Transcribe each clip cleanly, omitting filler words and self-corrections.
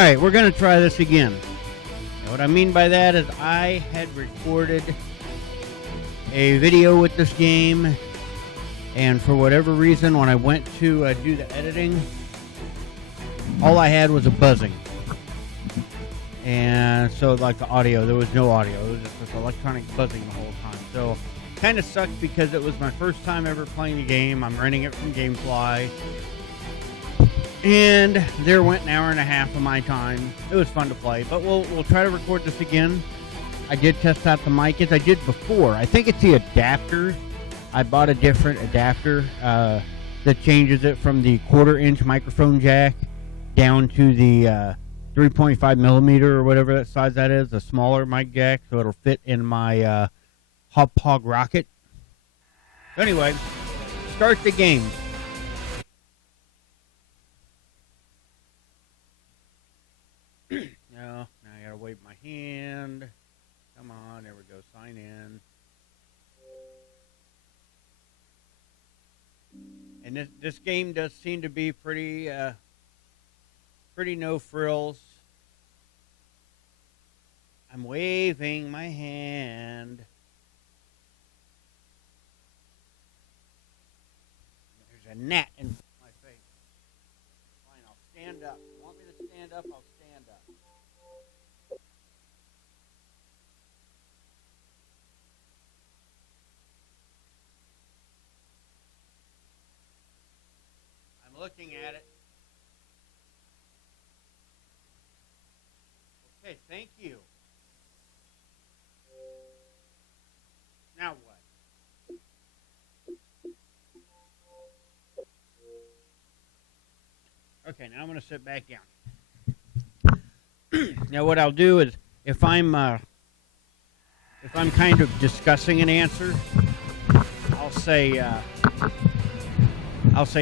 right, we're going to try this again. Now, what I mean by that is I had recorded a video with this game, and for whatever reason, when I went to do the editing, all I had was a buzzing. And so, like the audio, there was no audio. It was just this electronic buzzing the whole time. So, kind of sucked because it was my first time ever playing the game. I'm renting it from GameFly. And there went an hour and a half of my time. It was fun to play, but we'll try to record this again. I did test out the mic as I did before. I think it's the adapter. I bought a different adapter that changes it from the 1/4-inch microphone jack down to the 3.5 millimeter or whatever that size that is, a smaller mic jack, so it'll fit in my Hop Hog Rocket. So anyway, start the game. Now I gotta wave my hand. Come on, there we go. Sign in. And this game does seem to be pretty no frills. I'm waving my hand. There's a gnat in my face. Fine, I'll stand up. You want me to stand up? I'll stand up. I'm looking at it. Okay, thank you. Now what? Okay, now I'm going to sit back down. Now what I'll do is if I'm kind of discussing an answer, I'll say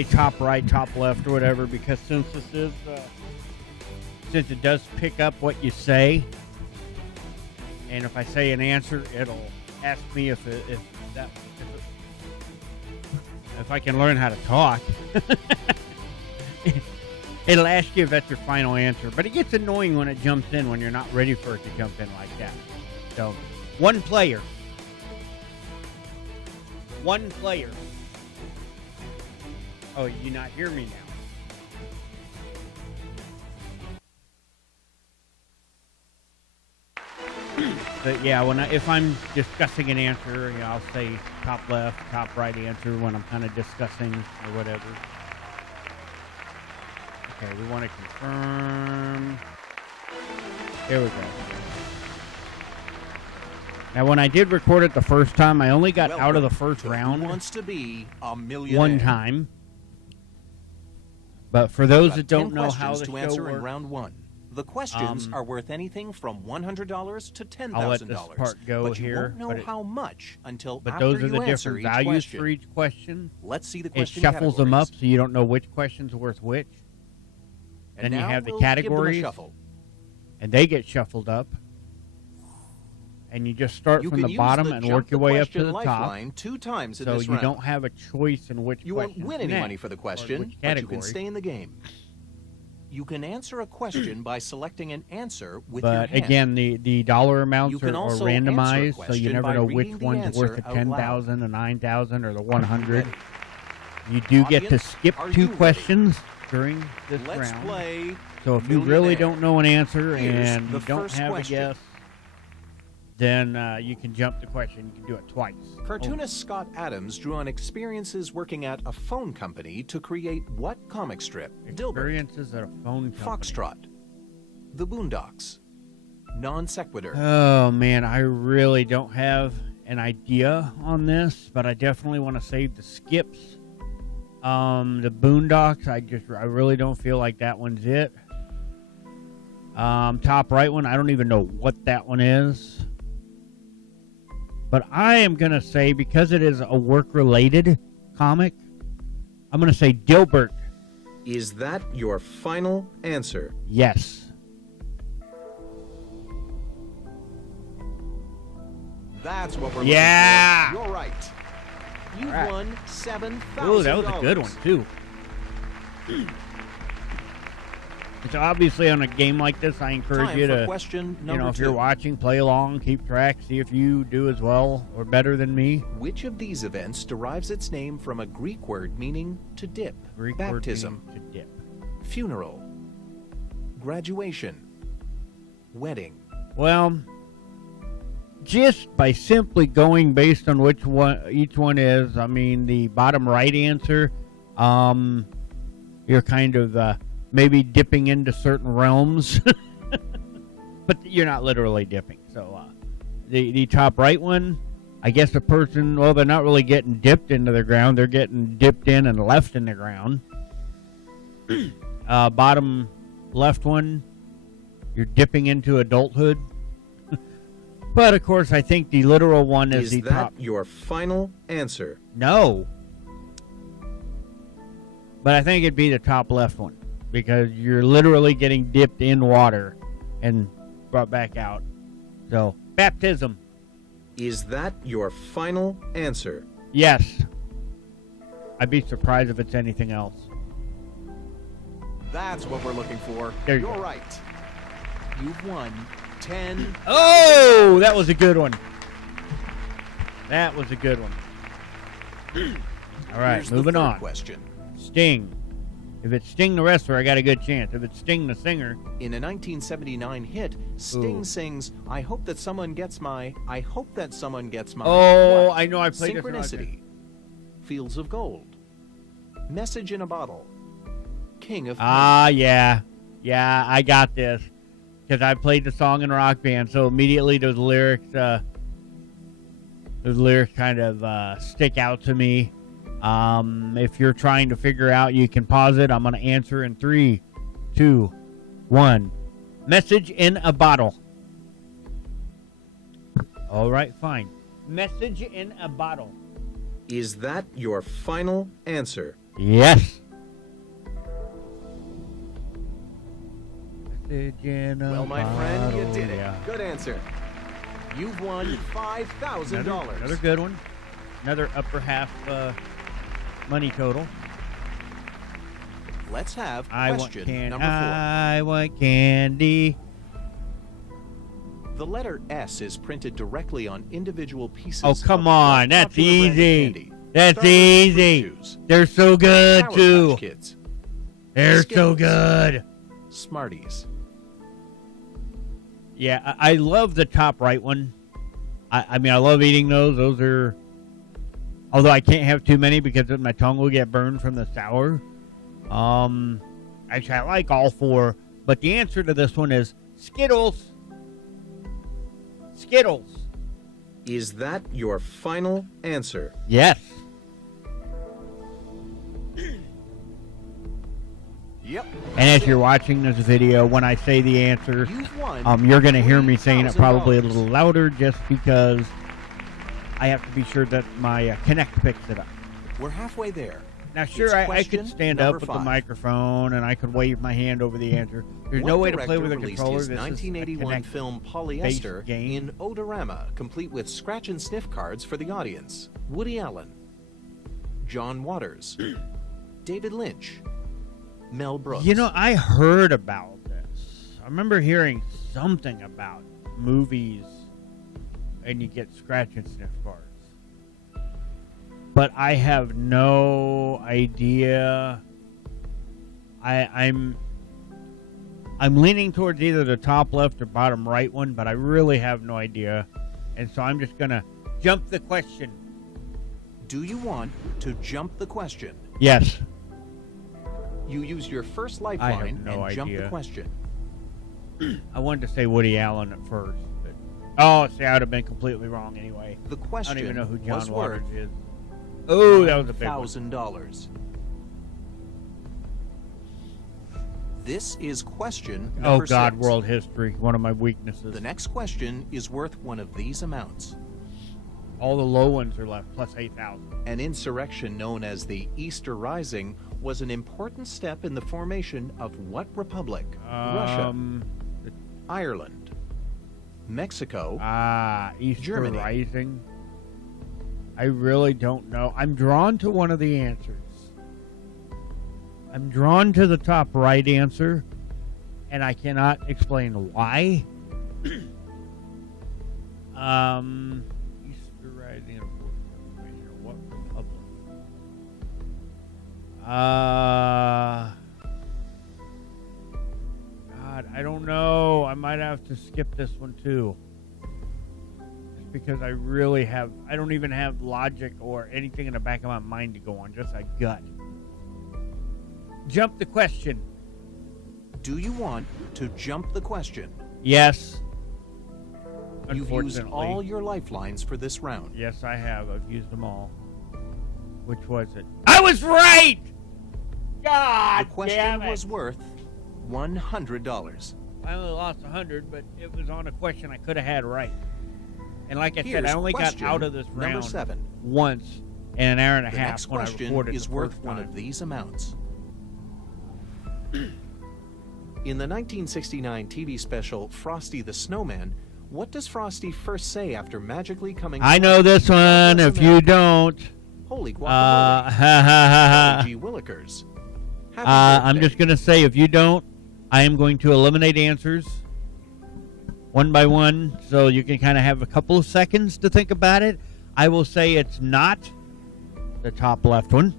top right, top left, or whatever, because since it does pick up what you say, and if I say an answer, it'll ask me if I can learn how to talk. It'll ask you if that's your final answer, but it gets annoying when it jumps in when you're not ready for it to jump in like that. So, one player. Oh, you not hear me now? But yeah, if I'm discussing an answer, I'll say top left, top right answer when I'm kind of discussing or whatever. Okay, we want to confirm. There we go. Now, when I did record it the first time, I only got out of the first round wants to be a millionaire. one time. But for those that don't know how the show works, in round one. The questions are worth anything from $100 to $10,000. I'll let this part go but you here. won't know how much until but after those are you the answer different each values question. for each question. Let's see the It question shuffles them up, categories. so you don't know which question's worth which. And then you now have the we'll give them a categories, shuffle. and they get shuffled up. And you just start You from can the bottom use the and jump work your the way up to question the top. lifeline 2 times in So this you round. don't have a choice in which You won't win any money for the or question, which but you category. can stay in the game. You can answer a question by selecting an answer with your But hand. again, the dollar amounts You can are also randomized, answer a so you question never by know which reading the one's worth answer the out 10,000, the 9,000, or the 100. You do get to Audience, skip are 2 you ready? questions during this Let's round. play So if you really Millionaire. don't know an answer Here's and the you don't first have question. a guess, then you can jump the question. You can do it twice. Cartoonist Scott Adams drew on experiences working at a phone company to create what comic strip? Dilbert, Experiences at a phone company. Foxtrot, The Boondocks, Non Sequitur. Oh, man, I really don't have an idea on this, but I definitely want to save the skips. The Boondocks, I really don't feel like that one's it. Top right one, I don't even know what that one is. But I am going to say, because it is a work-related comic, I'm going to say Dilbert. Is that your final answer? Yes. That's what we're Yeah! looking for. You're right. You Right. won $7,000. Ooh, that was a good one, too. So obviously on a game like this, I encourage Time you for to, question you number know, if 2. you're watching, play along, keep track, see if you do as well or better than me. Which of these events derives its name from a Greek word meaning to dip? Greek Baptism, word meaning to dip. funeral, graduation, wedding. Well, just by simply going based on which one each one is, I mean, the bottom right answer, you're kind of maybe dipping into certain realms, but you're not literally dipping. So the top right one, I guess the person, well, they're not really getting dipped into the ground. They're getting dipped in and left in the ground. Bottom left one, you're dipping into adulthood. But, of course, I think the literal one is the top. Is that your final answer? No. But I think it'd be the top left one. Because you're literally getting dipped in water and brought back out. So, baptism. Is that your final answer? Yes. I'd be surprised if it's anything else. That's what we're looking for. There you You're go. right. You've won 10. Oh, that was a good one. That was a good one. All right, Here's moving the third on. question. Sting. If it's Sting the wrestler, I got a good chance. If it's Sting the singer, In a 1979 hit, Sting Ooh. sings, I hope that someone gets my, I hope that someone gets my. oh, What? I know I played this. Synchronicity. Fields of Gold. Message in a Bottle. King of Ah, yeah. Yeah, I got this. Because I played the song in Rock Band, so immediately those lyrics kind of stick out to me. If you're trying to figure out, you can pause it. I'm going to answer in 3, 2, 1. Message in a Bottle. All right, fine. Message in a Bottle. Is that your final answer? Yes. Message in a Well, my friend, you bottle, did it. yeah. Good answer. You've won $5,000. Another good one. Another upper half money total. Let's have I want question number 4. I want candy. The letter S is printed directly on individual pieces. Oh, of come what on. That's popular brand of easy. candy? That's Starburst fruit easy. chews, They're so good, Sour too. Patch Kids, They're so Skittles. good. Smarties. Yeah, I love the top right one. I mean, I love eating those. Those are... Although I can't have too many because my tongue will get burned from the sour. Actually, I like all 4. But the answer to this one is Skittles. Skittles. Is that your final answer? Yes. Yep. And as you're watching this video, when I say the answer, You've won you're going to hear me saying it probably a $3,000. little louder just because I have to be sure that my Connect picks it up. We're halfway there. Now, sure, It's I question could stand up number with the 5. microphone and I could wave my hand over the answer. There's What no way to play director with a released controller. his This is a 1981 Connect. film Polyester game. in Odorama, complete with scratch and sniff cards for the audience? Woody Allen, John Waters, David Lynch, Mel Brooks. You know, I heard about this. I remember hearing something about movies and you get scratch and sniff cards. But I have no idea. I'm leaning towards either the top left or bottom right one, but I really have no idea. And so I'm just going to jump the question. Do you want to jump the question? Yes. You use your first I lifeline have no and jump the idea. question. I wanted to say Woody Allen at first. But, oh, see, I would have been completely wrong anyway. The I question don't even know who John was Waters worth is. Oh, that was a big one. $1,000. This is question Oh, number God, 6. world history. One of my weaknesses. The next question is worth one of these amounts. All the low ones are left, plus 8,000. An insurrection known as the Easter Rising was an important step in the formation of what republic? Russia, Ireland, Mexico, Easter Germany. Rising. I really don't know. I'm drawn to one of the answers. I'm drawn to the top right answer, and I cannot explain why. Easter Rising of what republic? God, I don't know. I might have to skip this one too. Just because I don't even have logic or anything in the back of my mind to go on, just a gut. Jump the question. Do you want to jump the question? Yes. You've used all your lifelines for this round. Yes, I have. I've used them all. Which was it? I was right! God The question was worth $100. I only lost 100, but it was on a question I could have had right. And like I said, I Here's only got question out of this round number 7. once in an hour and a The half next when I question recorded is the worth first one time. of these amounts. In the 1969 TV special Frosty the Snowman, what does Frosty first say after magically coming? I know this one. If you don't, Holy guacamole! G. Willikers. Happy I'm birthday. just gonna say, if you don't, I am going to eliminate answers one by one, so you can kind of have a couple of seconds to think about it. I will say it's not the top left one.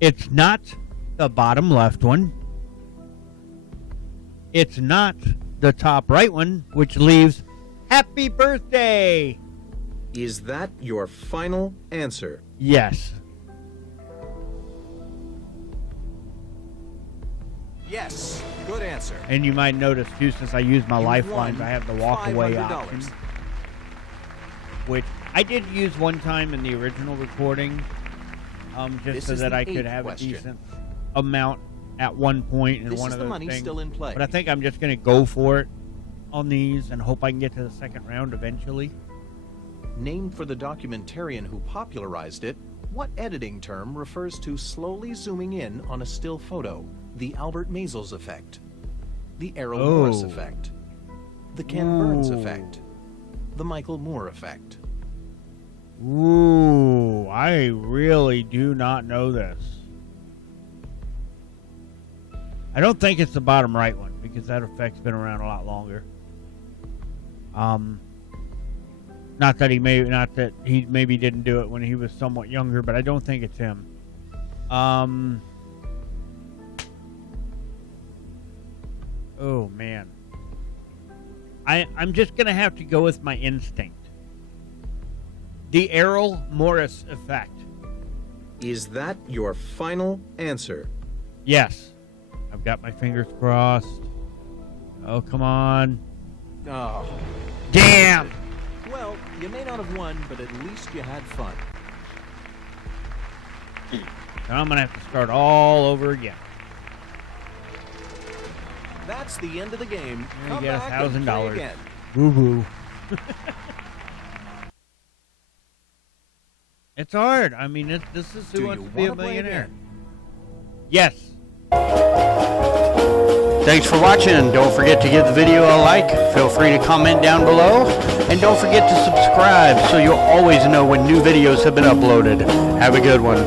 It's not the bottom left one. It's not the top right one, which leaves happy birthday. Is that your final answer? Yes. Yes, good answer. And you might notice too, since I used my You lifelines, won I have the walk away $500. option, which I did use one time in the original recording, just This so is that the I could 8th have question. a decent amount at one point in This one is of the those money things. still in play. But I think I'm just going to go for it on these and hope I can get to the second round eventually. Named for the documentarian who popularized it, what editing term refers to slowly zooming in on a still photo? The Albert Maysles effect, the Errol Morris effect, the Ken Burns effect, the Michael Moore effect. Ooh, I really do not know this. I don't think it's the bottom right one because that effect's been around a lot longer. Not that he maybe didn't do it when he was somewhat younger, but I don't think it's him. Oh man. I'm just gonna have to go with my instinct. The Errol Morris effect. Is that your final answer? Yes. I've got my fingers crossed. Oh, come on. Oh, Damn! well, you may not have won, but at least you had fun. Now I'm going to have to start all over again. That's the end of the game. You Come get back and play $1,000. again. Woo-woo. It's hard. I mean, this is Do Who Wants you to Be a wanna play Millionaire. again? Yes. Thanks for watching, and don't forget to give the video a like. Feel free to comment down below, and don't forget to subscribe so you'll always know when new videos have been uploaded. Have a good one.